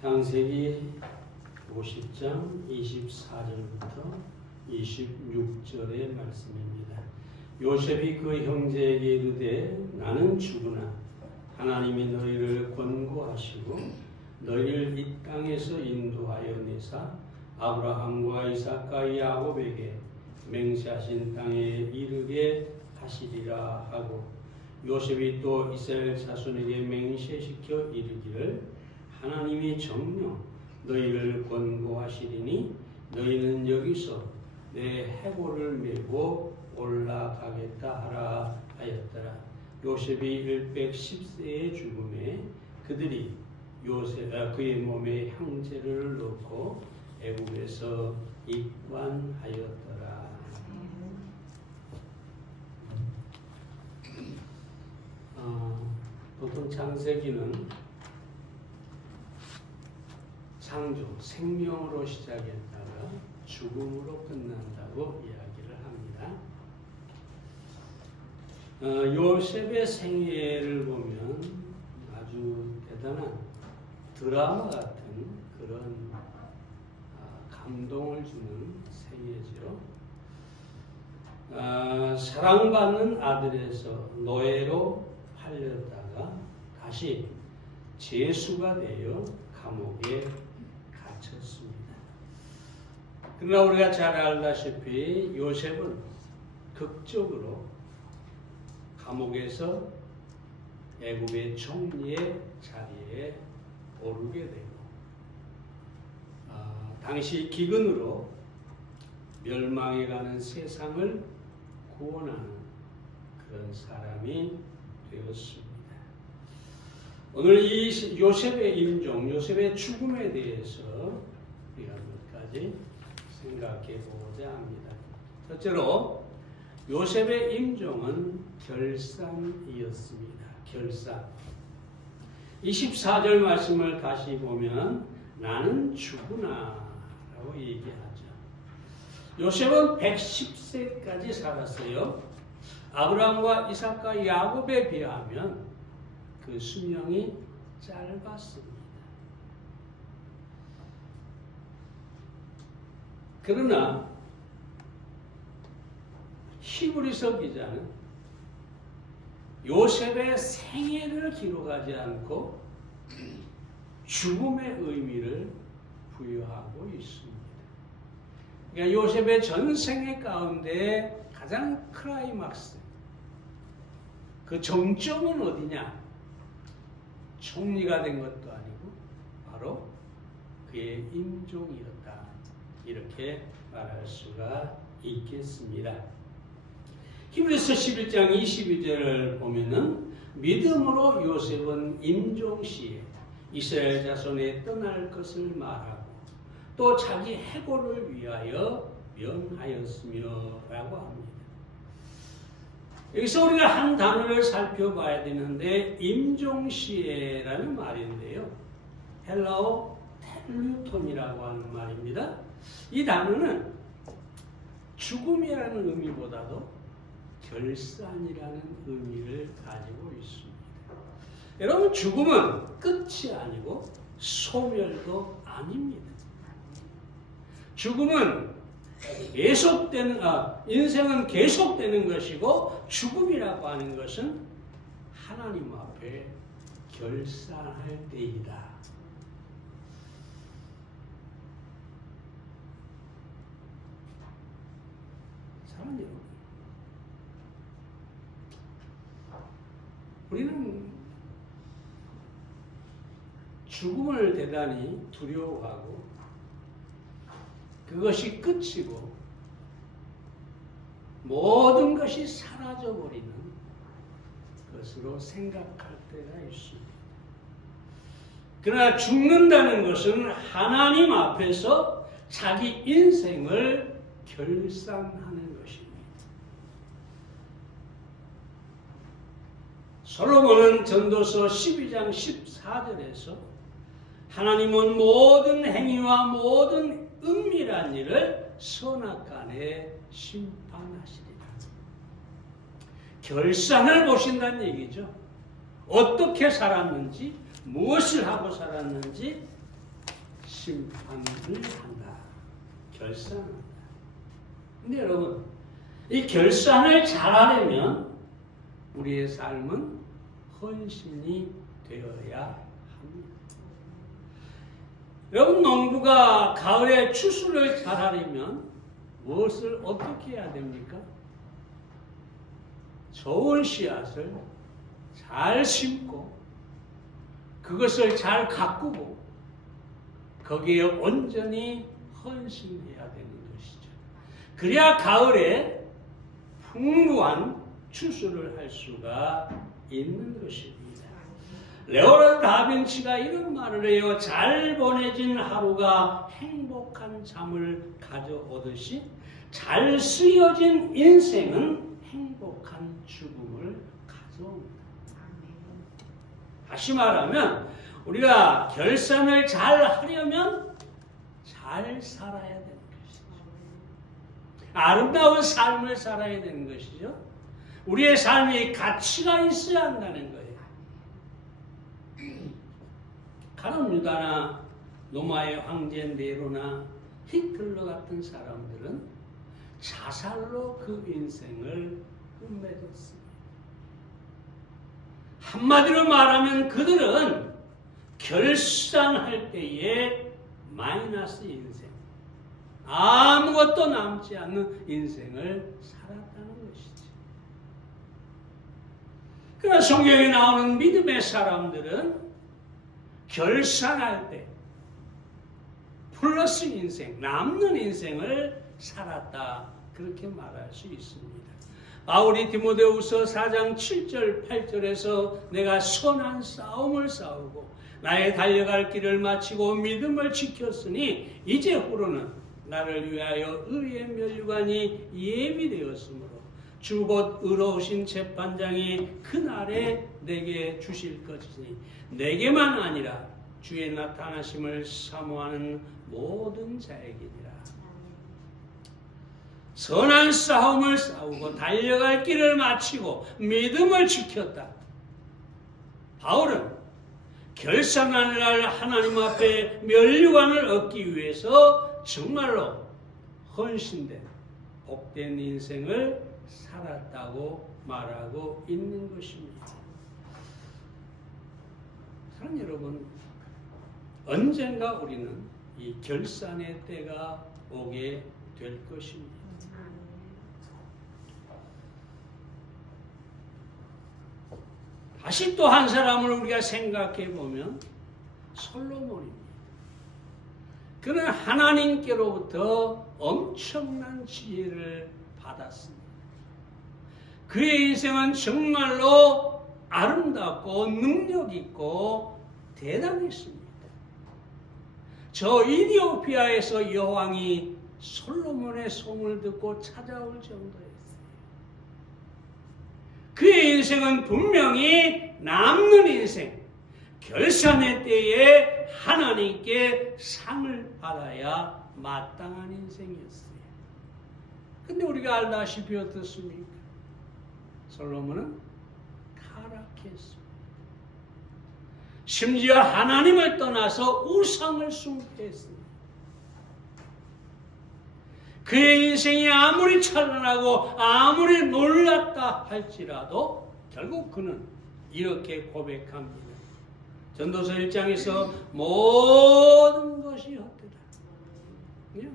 창세기 50장 24절부터 26절의 말씀입니다. 요셉이 그 형제에게 이르되 나는 죽으나 하나님이 너희를 권고하시고 너희를 이 땅에서 인도하여 내사 아브라함과 이삭과 야곱에게 맹세하신 땅에 이르게 하시리라 하고, 요셉이 또 이스라엘 자손에게 맹세시켜 이르기를 하나님이 정녕 너희를 권고하시리니 너희는 여기서 내 해골을 메고 올라가겠다 하라 하였더라. 요셉이 110세의 죽음에 그들이 그의 몸에 형제를 넣고 애굽에서 입관하였더라. 보통 창세기는 창조, 생명으로 시작했다가 죽음으로 끝난다고 이야기를 합니다. 요셉의 생애를 보면 아주 대단한 드라마 같은 그런 감동을 주는 생애죠. 사랑받는 아들에서 노예로 팔렸다가 다시 죄수가 되어 감옥에 갇혔습니다. 그러나 우리가 잘 알다시피 요셉은 극적으로 감옥에서 애굽의 총리의 자리에 오르게 되고, 당시 기근으로 멸망해가는 세상을 구원하는 그런 사람이 되었습니다. 오늘 이 요셉의 임종, 요셉의 죽음에 대해서 우리가 몇 가지 생각해 보고자 합니다. 첫째로 요셉의 임종은 결산이었습니다. 결산. 24절 말씀을 다시 보면 나는 죽으나 라고 얘기하죠. 요셉은 110세까지 살았어요. 아브라함과 이삭과 야곱에 비하면 그 수명이 짧았습니다. 그러나 히브리서 기자는 요셉의 생애를 기록하지 않고 죽음의 의미를 부여하고 있습니다. 그러니까 요셉의 전생애 가운데 가장 클라이막스, 그 정점은 어디냐? 총리가 된 것도 아니고 바로 그의 임종이었다, 이렇게 말할 수가 있겠습니다. 히브리서 11장 22절을 보면은 믿음으로 요셉은 임종 시에 이스라엘 자손에 떠날 것을 말하고 또 자기 해골을 위하여 명하였으며 라고 합니다. 여기서 우리가 한 단어를 살펴봐야 되는데 임종시에라는 말인데요, 헬라어 텔루톤이라고 하는 말입니다. 이 단어는 죽음이라는 의미보다도 결산이라는 의미를 가지고 있습니다. 여러분, 죽음은 끝이 아니고 소멸도 아닙니다. 죽음은 계속되는, 인생은 계속되는 것이고, 죽음이라고 하는 것은 하나님 앞에 결산할 때이다. 사랑해요. 우리는 죽음을 대단히 두려워하고 그것이 끝이고 모든 것이 사라져버리는 것으로 생각할 때가 있습니다. 그러나 죽는다는 것은 하나님 앞에서 자기 인생을 결산하는 것입니다. 솔로몬은 전도서 12장 14절에서 하나님은 모든 행위와 모든 은밀한 일을 선악간에 심판하시리라. 결산을 보신다는 얘기죠. 어떻게 살았는지, 무엇을 하고 살았는지 심판을 한다. 결산한다. 근데 여러분, 이 결산을 잘하려면 우리의 삶은 헌신이 되어야 합니다. 여러분, 농부가 가을에 추수를 잘하려면 무엇을 어떻게 해야 됩니까? 좋은 씨앗을 잘 심고 그것을 잘 가꾸고 거기에 온전히 헌신해야 되는 것이죠. 그래야 가을에 풍부한 추수를 할 수가 있는 것입니다. 레오나르도 다빈치가 이런 말을 해요. 잘 보내진 하루가 행복한 잠을 가져오듯이 잘 쓰여진 인생은 행복한 죽음을 가져옵니다. 다시 말하면 우리가 결산을 잘 하려면 잘 살아야 되는 것이죠. 아름다운 삶을 살아야 되는 것이죠. 우리의 삶이 가치가 있어야 한다는 거예요. 가룟 유다나 로마의 황제 네로나 히틀러 같은 사람들은 자살로 그 인생을 끝맺었습니다. 한마디로 말하면 그들은 결산할 때에 마이너스 인생, 아무것도 남지 않는 인생을 살았다는 것이지. 그러나 성경에 나오는 믿음의 사람들은 결산할 때 플러스 인생, 남는 인생을 살았다, 그렇게 말할 수 있습니다. 바울이 디모데후서 4장 7절 8절에서 내가 선한 싸움을 싸우고 나의 달려갈 길을 마치고 믿음을 지켰으니 이제 후로는 나를 위하여 의의 면류관이 예비되었으므로 주 곧 의로우신 재판장이 그날에 내게 주실 것이니 내게만 아니라 주의 나타나심을 사모하는 모든 자에게니라. 선한 싸움을 싸우고 달려갈 길을 마치고 믿음을 지켰다. 바울은 결산하는 날 하나님 앞에 면류관을 얻기 위해서 정말로 헌신된 복된 인생을 살았다고 말하고 있는 것입니다. 사랑하는 여러분, 언젠가 우리는 이 결산의 때가 오게 될 것입니다. 다시 또 한 사람을 우리가 생각해 보면 솔로몬입니다. 그는 하나님께로부터 엄청난 지혜를 받았습니다. 그의 인생은 정말로 아름답고 능력 있고 대단했습니다. 저 이디오피아에서 여왕이 솔로몬의 소문을 듣고 찾아올 정도였어요. 그의 인생은 분명히 남는 인생, 결산의 때에 하나님께 상을 받아야 마땅한 인생이었어요. 근데 우리가 알다시피 어떻습니까? 솔로몬은 타락했습니다. 심지어 하나님을 떠나서 우상을 숭배했습니다. 그의 인생이 아무리 찬란하고 아무리 놀랐다 할지라도 결국 그는 이렇게 고백합니다. 전도서 1장에서 모든 것이 헛되다.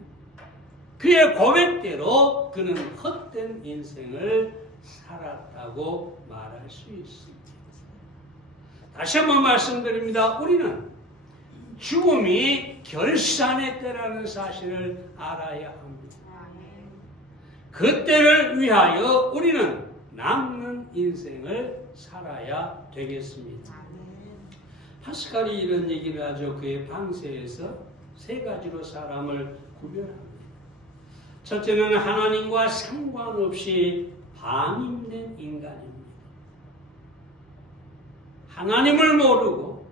그의 고백대로 그는 헛된 인생을 살았다고 말할 수 있습니다. 다시 한번 말씀드립니다. 우리는 죽음이 결산의 때라는 사실을 알아야 합니다. 그 때를 위하여 우리는 남는 인생을 살아야 되겠습니다. 파스칼이 이런 얘기를 하죠. 그의 방세에서 세 가지로 사람을 구별합니다. 첫째는 하나님과 상관없이 방임된 인간입니다. 하나님을 모르고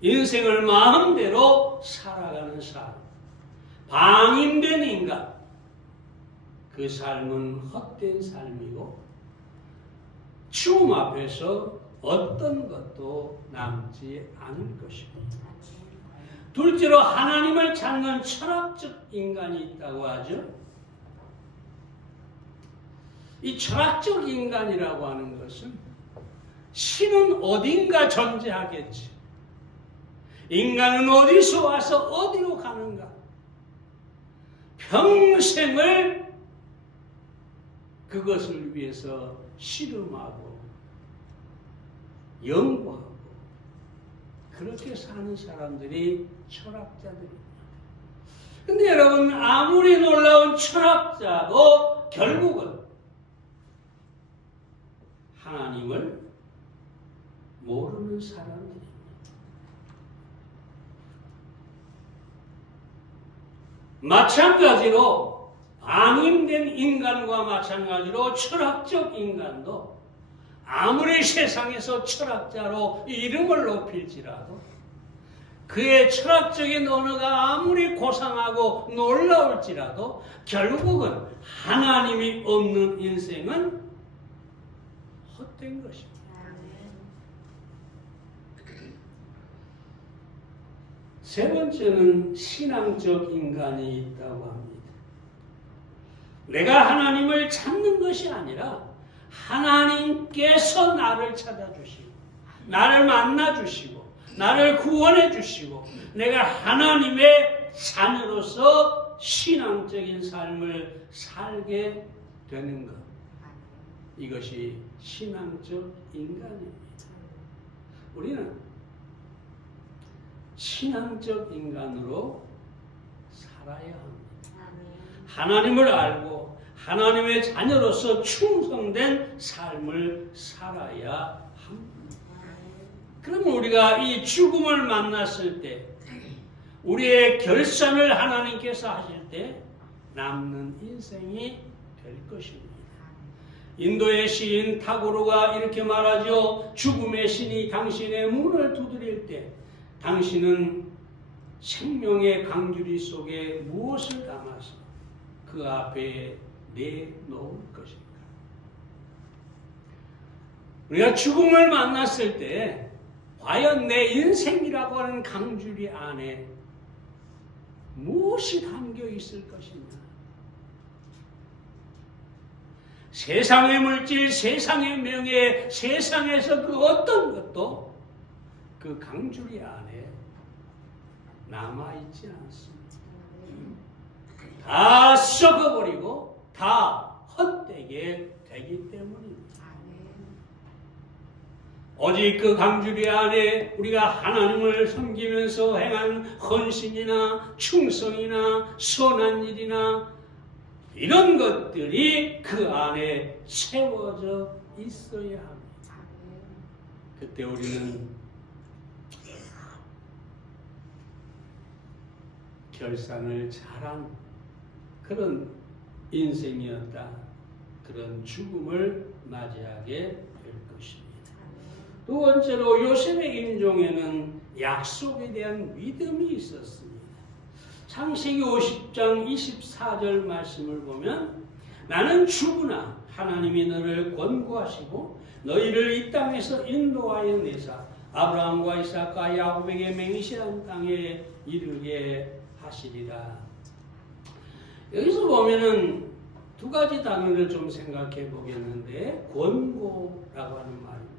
인생을 마음대로 살아가는 사람, 방임된 인간, 그 삶은 헛된 삶이고 죽음 앞에서 어떤 것도 남지 않을 것입니다. 둘째로 하나님을 찾는 철학적 인간이 있다고 하죠. 이 철학적 인간이라고 하는 것은 신은 어딘가 존재하겠지. 인간은 어디서 와서 어디로 가는가? 평생을 그것을 위해서 씨름하고 연구하고 그렇게 사는 사람들이 철학자들입니다. 근데 여러분, 아무리 놀라운 철학자도 결국은 하나님을 모르는 사람들입니다. 마찬가지로 방임된 인간과 마찬가지로 철학적 인간도 아무리 세상에서 철학자로 이름을 높일지라도 그의 철학적인 언어가 아무리 고상하고 놀라울지라도 결국은 하나님이 없는 인생은 헛된 것입니다. 세 번째는 신앙적 인간이 있다고 합니다. 내가 하나님을 찾는 것이 아니라 하나님께서 나를 찾아주시고 나를 만나주시고 나를 구원해주시고 내가 하나님의 자녀로서 신앙적인 삶을 살게 되는 것, 이것이 신앙적 인간입니다. 우리는 신앙적 인간으로 살아야 합니다. 하나님을 알고 하나님의 자녀로서 충성된 삶을 살아야 합니다. 그러면 우리가 이 죽음을 만났을 때 우리의 결산을 하나님께서 하실 때 남는 인생이 될 것입니다. 인도의 시인 타고르가 이렇게 말하죠. 죽음의 신이 당신의 문을 두드릴 때 당신은 생명의 강주리 속에 무엇을 담아서 그 앞에 내놓을 것인가? 우리가 죽음을 만났을 때 과연 내 인생이라고 하는 강주리 안에 무엇이 담겨 있을 것인가? 세상의 물질, 세상의 명예, 세상에서 그 어떤 것도 그 강주리 안에 남아있지 않습니다. 다 썩어버리고 다 헛되게 되기 때문입니다. 오직 그 강주리 안에 우리가 하나님을 섬기면서 행한 헌신이나 충성이나 선한 일이나 이런 것들이 그 안에 채워져 있어야 합니다. 그때 우리는 결산을 잘한 그런 인생이었다. 그런 죽음을 맞이하게 될 것입니다. 두 번째로 요셉의 인종에는 약속에 대한 믿음이 있었습니다. 창세기 50장 24절 말씀을 보면 나는 죽으나 하나님이 너를 권고하시고 너희를 이 땅에서 인도하여 내사 아브라함과 이삭과 야곱에게 맹세한 땅에 이르게 하시리라. 여기서 보면은 두 가지 단어를 좀 생각해 보겠는데 권고라고 하는 말입니다.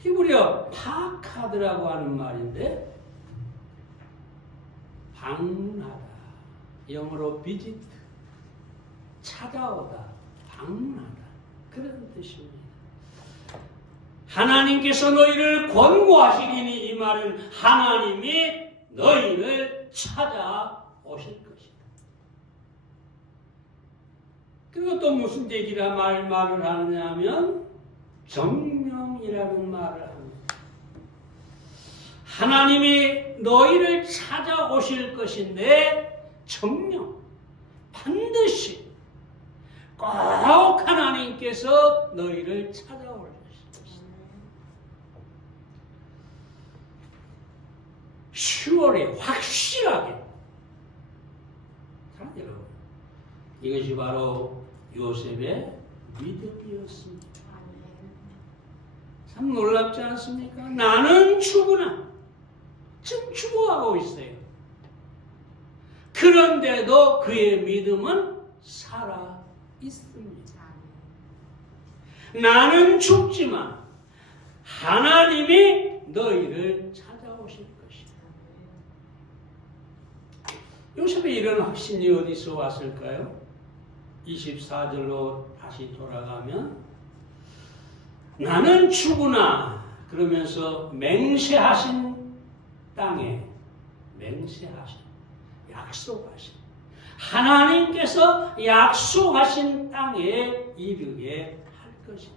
히브리어 파카드라고 하는 말인데 방문하다, 영어로 visit, 찾아오다, 방문하다 그런 뜻입니다. 하나님께서 너희를 권고하시리니 이 말은 하나님이 너희를 찾아오실 것이다. 그리고 또 무슨 얘기라 말을 하느냐 하면 정령이라는 말을 합니다. 하나님이 너희를 찾아오실 것인데 정령, 반드시 꼭 하나님께서 너희를 찾아올 것이다. 10월에 확실하게 사랑하는 여러분, 이것이 바로 요셉의 믿음이었습니다. 참 놀랍지 않습니까? 나는 죽으나 지금 죽어가고 있어요. 그런데도 그의 믿음은 살아 있습니다. 나는 죽지만 하나님이 너희를 찾아오실 것이다. 요셉의 이런 확신이 어디서 왔을까요? 24절로 다시 돌아가면 나는 죽으나 그러면서 맹세하신 땅에 맹세하신 약속하신 하나님께서 약속하신 땅에 이르게 할 것이다.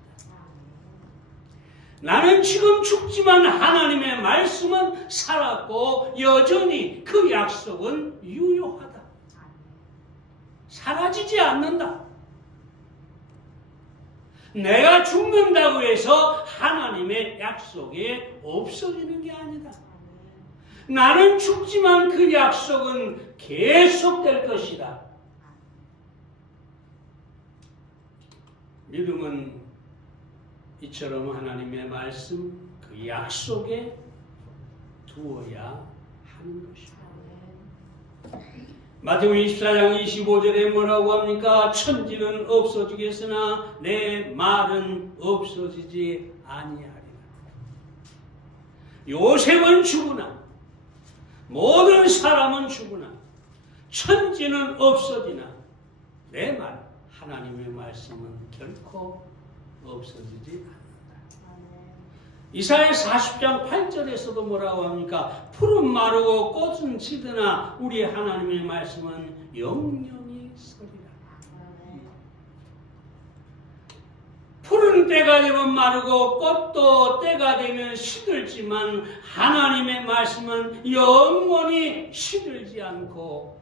나는 지금 죽지만 하나님의 말씀은 살았고 여전히 그 약속은 유효하다. 사라지지 않는다. 내가 죽는다고 해서 하나님의 약속이 없어지는 게 아니다. 나는 죽지만 그 약속은 계속될 것이다. 믿음은 이처럼 하나님의 말씀, 그 약속에 두어야 하는 것입니다. 마태복음 24장 25절에 뭐라고 합니까? 천지는 없어지겠으나 내 말은 없어지지 아니하리라. 요셉은 죽으나 모든 사람은 죽으나 천지는 없어지나 내 말, 하나님의 말씀은 결코 없어지지 않는다. 이사야 40장 8절에서도 뭐라고 합니까? 풀은 마르고 꽃은 지드나 우리 하나님의 말씀은 영영이 서리라. 풀은 때가 되면 마르고 꽃도 때가 되면 시들지만 하나님의 말씀은 영원히 시들지 않고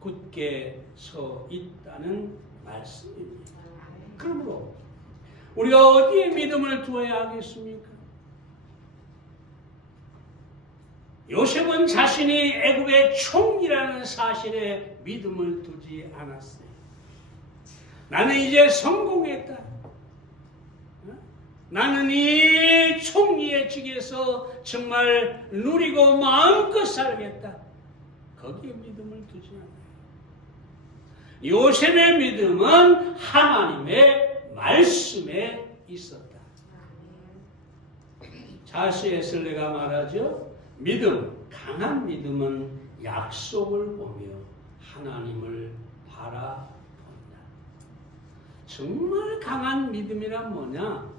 굳게 서 있다는 말씀입니다. 그러므로 우리가 어디에 믿음을 두어야 하겠습니까? 요셉은 자신이 애굽의 총리라는 사실에 믿음을 두지 않았어요. 나는 이제 성공했다. 나는 이 총리의 직에서 정말 누리고 마음껏 살겠다. 거기에 믿음을 두지 않아요. 요셉의 믿음은 하나님의 말씀에 있었다. 자스 에슬레가 말하죠. 믿음, 강한 믿음은 약속을 보며 하나님을 바라본다. 정말 강한 믿음이란 뭐냐?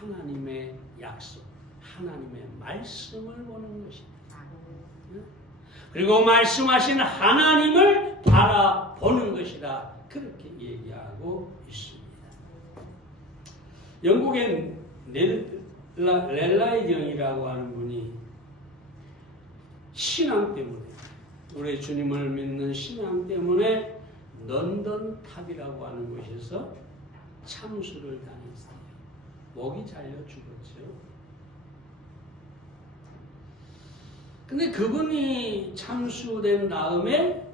하나님의 약속, 하나님의 말씀을 보는 것이다. 그리고 말씀하신 하나님을 바라보는 것이다. 그렇게 얘기하고 있습니다. 영국의 렐라이 경이라고 하는 분이 신앙 때문에, 우리 주님을 믿는 신앙 때문에 런던 탑이라고 하는 곳에서 참수를 당했어요. 목이 잘려 죽었죠. 근데 그분이 참수된 다음에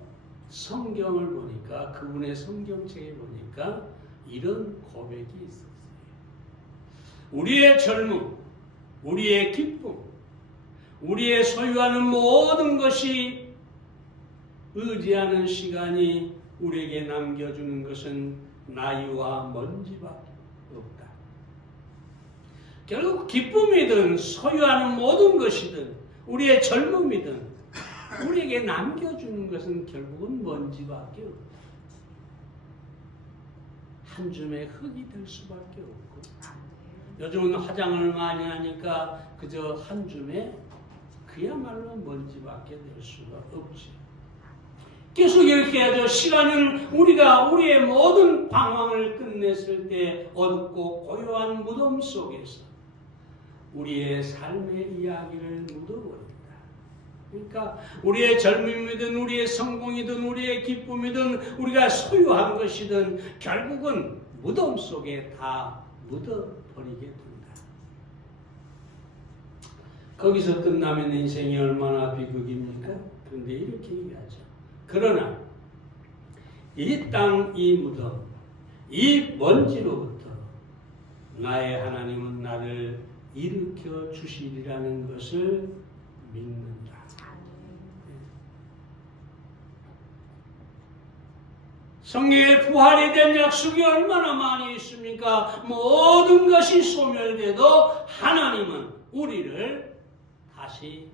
성경을 보니까, 그분의 성경책에 보니까 이런 고백이 있었어요. 우리의 젊음, 우리의 기쁨, 우리의 소유하는 모든 것이 의지하는 시간이 우리에게 남겨주는 것은 나이와 먼지밖에 없다. 결국 기쁨이든 소유하는 모든 것이든 우리의 젊음이든 우리에게 남겨주는 것은 결국은 먼지밖에 없다. 한 줌의 흙이 될 수밖에 없고, 요즘은 화장을 많이 하니까 그저 한 줌의 그야말로 먼지밖에 될 수가 없지. 계속 이렇게 하죠. 시간은 우리가 우리의 모든 방황을 끝냈을 때 어둡고 고요한 무덤 속에서 우리의 삶의 이야기를 묻어버린다. 그러니까 우리의 젊음이든 우리의 성공이든 우리의 기쁨이든 우리가 소유한 것이든 결국은 무덤 속에 다 묻어버리게 된다. 거기서 끝나면 인생이 얼마나 비극입니까? 그런데 이렇게 얘기하죠. 그러나 이 땅, 이 무덤, 이 먼지로부터 나의 하나님은 나를 일으켜 주시리라는 것을 믿는다. 성경에 부활에 대한 약속이 얼마나 많이 있습니까? 모든 것이 소멸돼도 하나님은 우리를 다시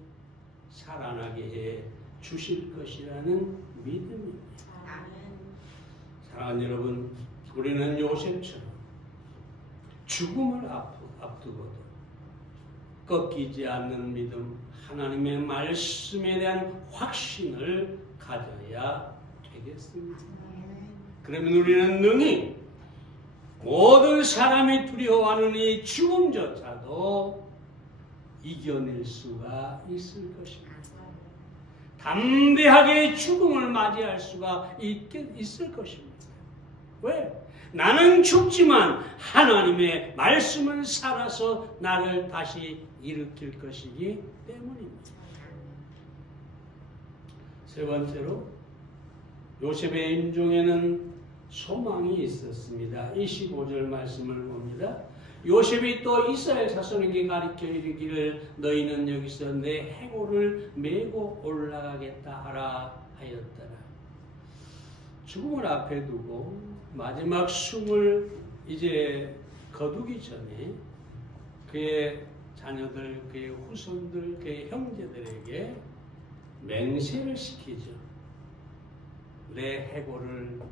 살아나게 해 주실 것이라는 믿음입니다. 사랑하는 여러분, 우리는 요셉처럼 죽음을 앞두고도 꺾이지 않는 믿음, 하나님의 말씀에 대한 확신을 가져야 되겠습니다. 그러면 우리는 능히 모든 사람이 두려워하는 이 죽음조차도 이겨낼 수가 있을 것입니다. 담대하게 죽음을 맞이할 수가 있을 것입니다. 왜? 나는 죽지만 하나님의 말씀은 살아서 나를 다시 일으킬 것이기 때문입니다. 세 번째로 요셉의 임종에는 소망이 있었습니다. 25절 말씀을 봅니다. 요셉이 또 이스라엘 자손에게 가르쳐 이르기를 너희는 여기서 내 해골을 메고 올라가겠다 하라 하였더라. 죽음을 앞에 두고 마지막 숨을 이제 거두기 전에 그의 자녀들, 그의 후손들, 그의 형제들에게 맹세를 시키죠. 내 해골을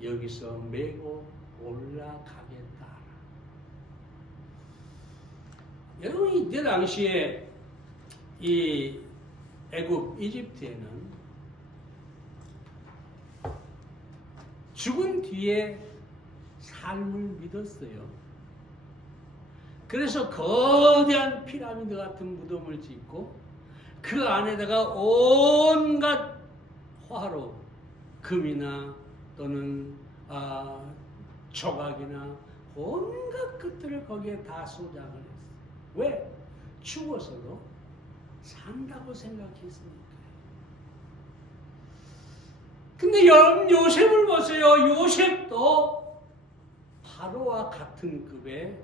여기서 메고 올라가겠다. 여러분, 이때 당시에 이 애굽, 이집트에는 죽은 뒤에 삶을 믿었어요. 그래서 거대한 피라미드 같은 무덤을 짓고 그 안에다가 온갖 화로, 금이나 또는 조각이나 온갖 것들을 거기에 다 소장을 했어요. 왜? 죽어서도 산다고 생각했으니까. 근데 요셉을 보세요. 요셉도 바로와 같은 급의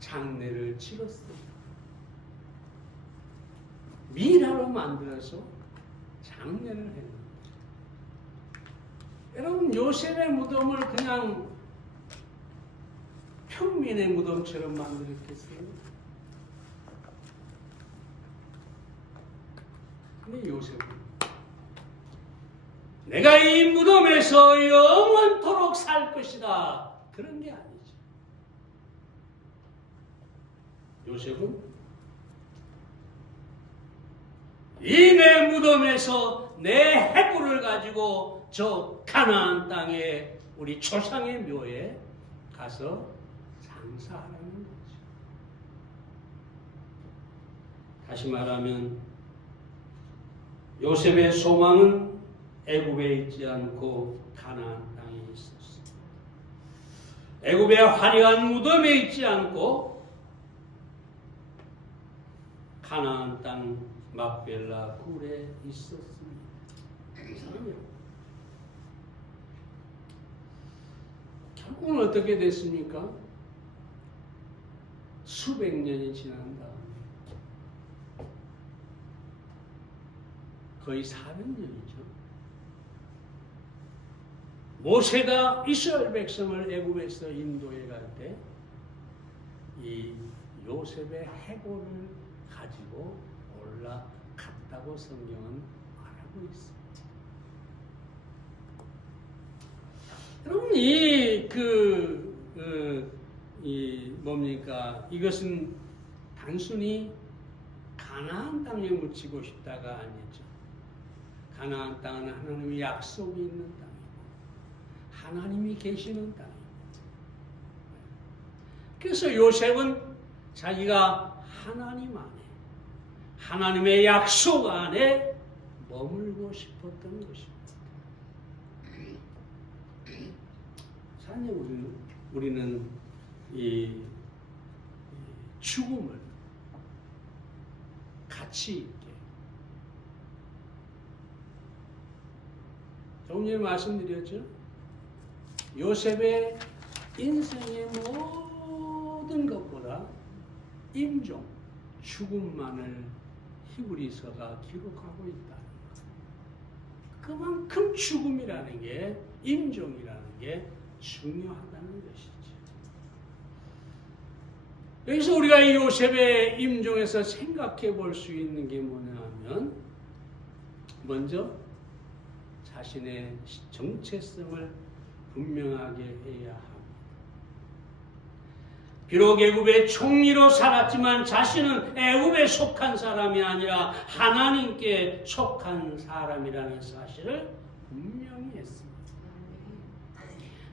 장례를 치렀어요. 미라로 만들어서 장례를 했는데, 여러분, 요셉의 무덤을 그냥 평민의 무덤처럼 만들었겠어요? 근데 요셉은 내가 이 무덤에서 영원토록 살 것이다, 그런 게 아니죠. 요셉은 이 내 무덤에서 내 해골을 가지고 저 가나안 땅에 우리 조상의 묘에 가서 장사하라는 거죠. 다시 말하면 요셉의 소망은 애굽에 있지 않고 가나안 땅에 있었습니다. 애굽의 화려한 무덤에 있지 않고 가나안 땅 막벨라 굴에 있었습니다. 결국은 어떻게 됐습니까? 수백 년이 지난 다음에 거의 400년이죠. 모세가 이스라엘 백성을 애굽에서 인도해 갈 때 이 요셉의 해골을 가지고 올라갔다고 성경은 말하고 있습니다. 여러분, 이것은 단순히 가나안 땅에 묻히고 싶다가 아니죠. 가나안 땅은 하나님의 약속이 있는 땅이고 하나님이 계시는 땅입니다. 그래서 요셉은 자기가 하나님 안에, 하나님의 약속 안에 머물고 싶었던 것입니다. 사실 우리는 이 죽음을 가치 있게, 조금 전에 말씀드렸죠. 요셉의 인생의 모든 것보다 임종, 죽음만을 히브리서가 기록하고 있다. 그만큼 죽음이라는 게, 임종이라는 게 중요하다는 것이죠. 여기서 우리가 이 요셉의 임종에서 생각해 볼 수 있는 게 뭐냐 하면, 먼저 자신의 정체성을 분명하게 해야 합니다. 비록 애굽의 총리로 살았지만 자신은 애굽에 속한 사람이 아니라 하나님께 속한 사람이라는 사실을 분명히 했습니다.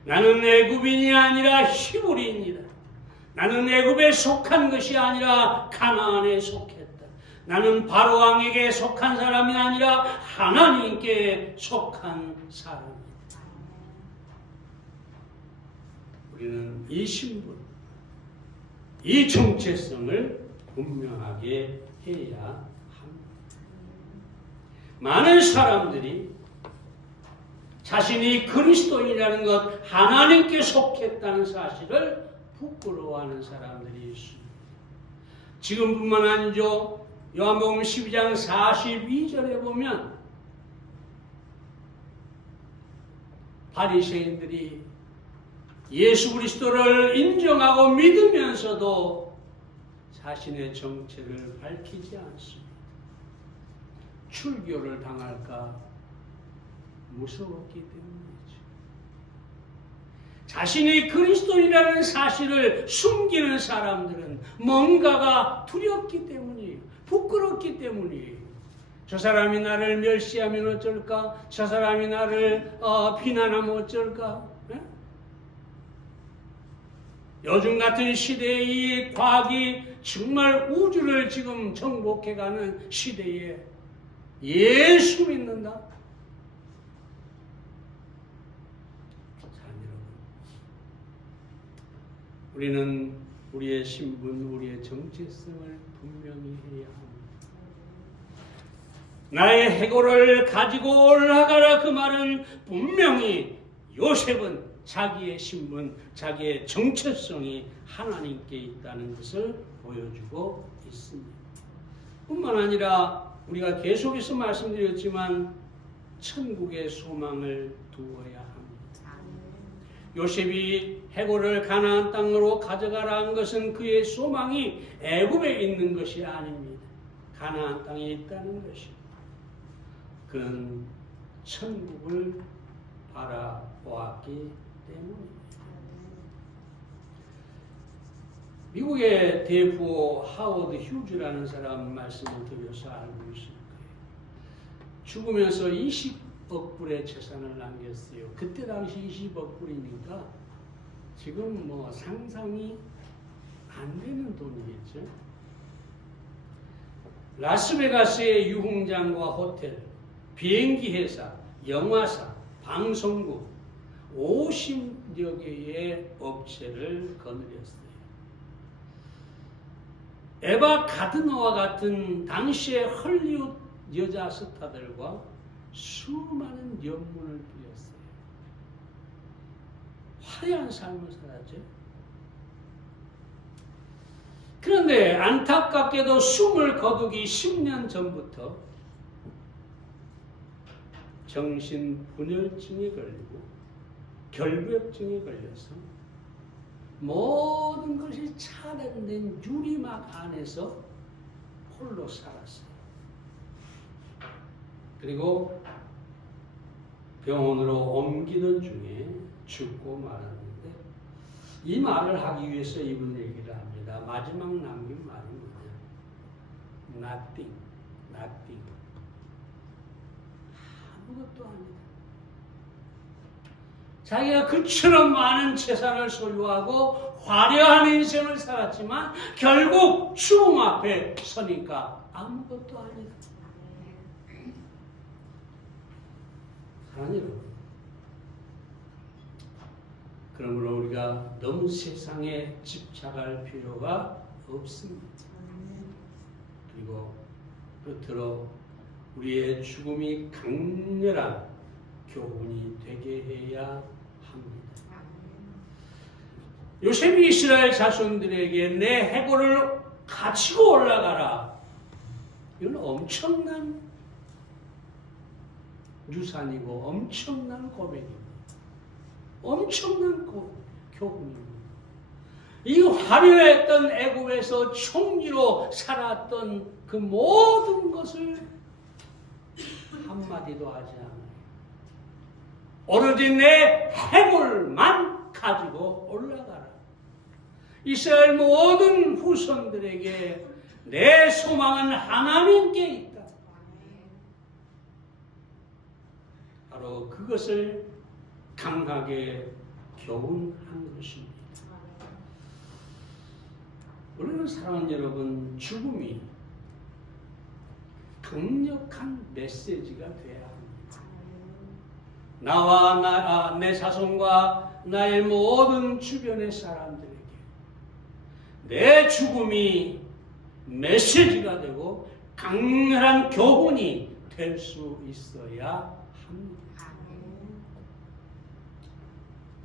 나는 애굽인이 아니라 히브리인이다. 나는 애굽에 속한 것이 아니라 가나안에 속했다. 나는 바로 왕에게 속한 사람이 아니라 하나님께 속한 사람이다. 우리는 이 신분, 이 정체성을 분명하게 해야 합니다. 많은 사람들이 자신이 그리스도인이라는 것, 하나님께 속했다는 사실을 부끄러워하는 사람들이 있습니다. 지금뿐만 아니죠. 요한복음 12장 42절에 보면 바리새인들이 예수 그리스도를 인정하고 믿으면서도 자신의 정체를 밝히지 않습니다. 출교를 당할까 무서웠기 때문이죠. 자신이 그리스도인이라는 사실을 숨기는 사람들은 뭔가가 두렵기 때문이에요. 부끄럽기 때문이에요. 저 사람이 나를 멸시하면 어쩔까? 저 사람이 나를 비난하면 어쩔까? 네? 요즘 같은 시대에 이 과학이 정말 우주를 지금 정복해가는 시대에 예수 믿는다? 우리는 우리의 신분, 우리의 정체성을 분명히 해야 합니다. 나의 해골을 가지고 올라가라, 그 말은 분명히 요셉은 자기의 신분, 자기의 정체성이 하나님께 있다는 것을 보여주고 있습니다. 뿐만 아니라 우리가 계속해서 말씀드렸지만 천국의 소망을 두어야 합니다. 요셉이 해골을 가나안 땅으로 가져가라 한 것은 그의 소망이 애굽에 있는 것이 아닙니다. 가나안 땅에 있다는 것입니다. 그는 천국을 바라보았기 때문입니다. 미국의 대부호 하워드 휴즈라는 사람 말씀을 드려서 알고 있을 거예요. 죽으면서 20억 불의 재산을 남겼어요. 그때 당시 20억 불이니까 지금 뭐 상상이 안 되는 돈이겠죠. 라스베가스의 유흥장과 호텔, 비행기 회사, 영화사, 방송국 50여 개의 업체를 거느렸어요. 에바 가드너와 같은 당시의 헐리우드 여자 스타들과 수많은 연문을 부렸어요. 화려한 삶을 살았죠. 그런데 안타깝게도 숨을 거두기 10년 전부터 정신분열증에 걸리고 결벽증에 걸려서 모든 것이 차단된 유리막 안에서 홀로 살았어요. 그리고 병원으로 옮기던 중에 죽고 말았는데, 이 말을 하기 위해서 이분 얘기를 합니다. 마지막 남긴 말이 뭐냐? Nothing. 아무것도 아니다. 자기가 그처럼 많은 재산을 소유하고 화려한 인생을 살았지만 결국 죽음 앞에 서니까 아무것도 아니다. 사랑하는 여러분, 그러므로 우리가 너무 세상에 집착할 필요가 없습니다. 그리고 끝으로 우리의 죽음이 강렬한 교훈이 되게 해야 합니다. 요셉이 이스라엘 자손들에게 내 해골을 가지고 올라가라. 이건 엄청난 유산이고 엄청난 고백입니다. 엄청난 교훈입니다. 이 화려했던 애굽에서 총리로 살았던 그 모든 것을 한마디도 하지 않아요. 오로지 내 해골만 가지고 올라가라. 이스라엘 모든 후손들에게 내 소망은 하나님께 있다. 바로 그것을 강하게 교훈한 것입니다. 우리는 사랑하는 여러분, 죽음이 강력한 메시지가 되어야 합니다. 나와 내 자손과 나의 모든 주변의 사람들에게 내 죽음이 메시지가 되고 강렬한 교훈이 될 수 있어야 합니다.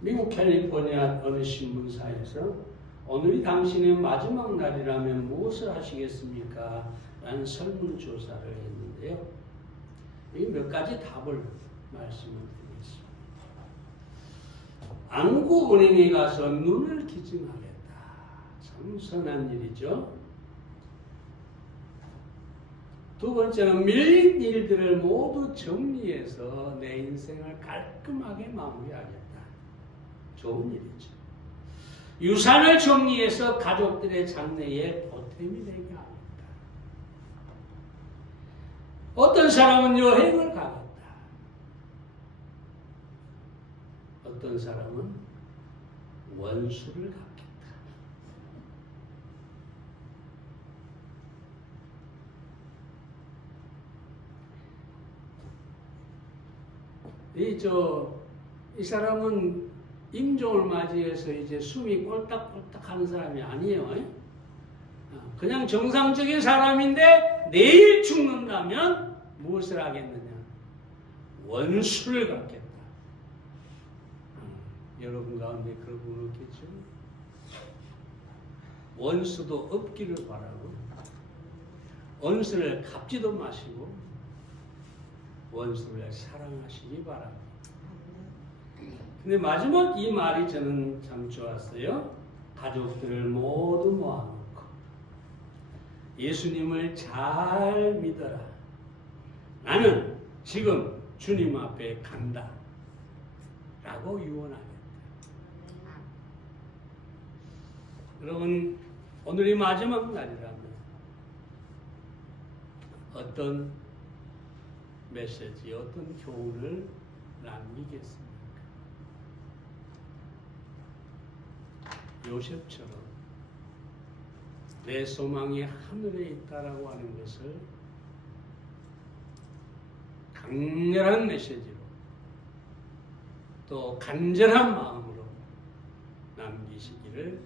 미국 캘리포니아 어느 신문사에서 오늘이 당신의 마지막 날이라면 무엇을 하시겠습니까? 라는 설문조사를 했는데요. 이 몇 가지 답을 말씀을 드리겠습니다. 안구은행에 가서 눈을 기증하겠다. 참 선한 일이죠. 두 번째는 밀린 일들을 모두 정리해서 내 인생을 깔끔하게 마무리하겠다. 좋은 일이죠. 유산을 정리해서 가족들의 장래에 보탬이 되게 합니다. 어떤 사람은 여행을 가겠다. 어떤 사람은 원수를 갖겠다. 이 사람은 임종을 맞이해서 이제 숨이 꼴딱꼴딱 하는 사람이 아니에요. 그냥 정상적인 사람인데 내일 죽는다면 무엇을 하겠느냐? 원수를 갖겠다. 여러분 가운데 그런 분 없겠죠? 원수도 없기를 바라고 원수를 갚지도 마시고 원수를 사랑하시기 바랍니다. 근데 마지막 이 말이 저는 참 좋았어요. 가족들을 모두 모아놓고 예수님을 잘 믿어라. 나는 지금 주님 앞에 간다. 라고 유언하겠다. 여러분, 오늘이 마지막 날이라면 어떤 메시지, 어떤 교훈을 남기겠습니까? 요셉처럼 내 소망이 하늘에 있다라고 하는 것을 강렬한 메시지로 또 간절한 마음으로 남기시기를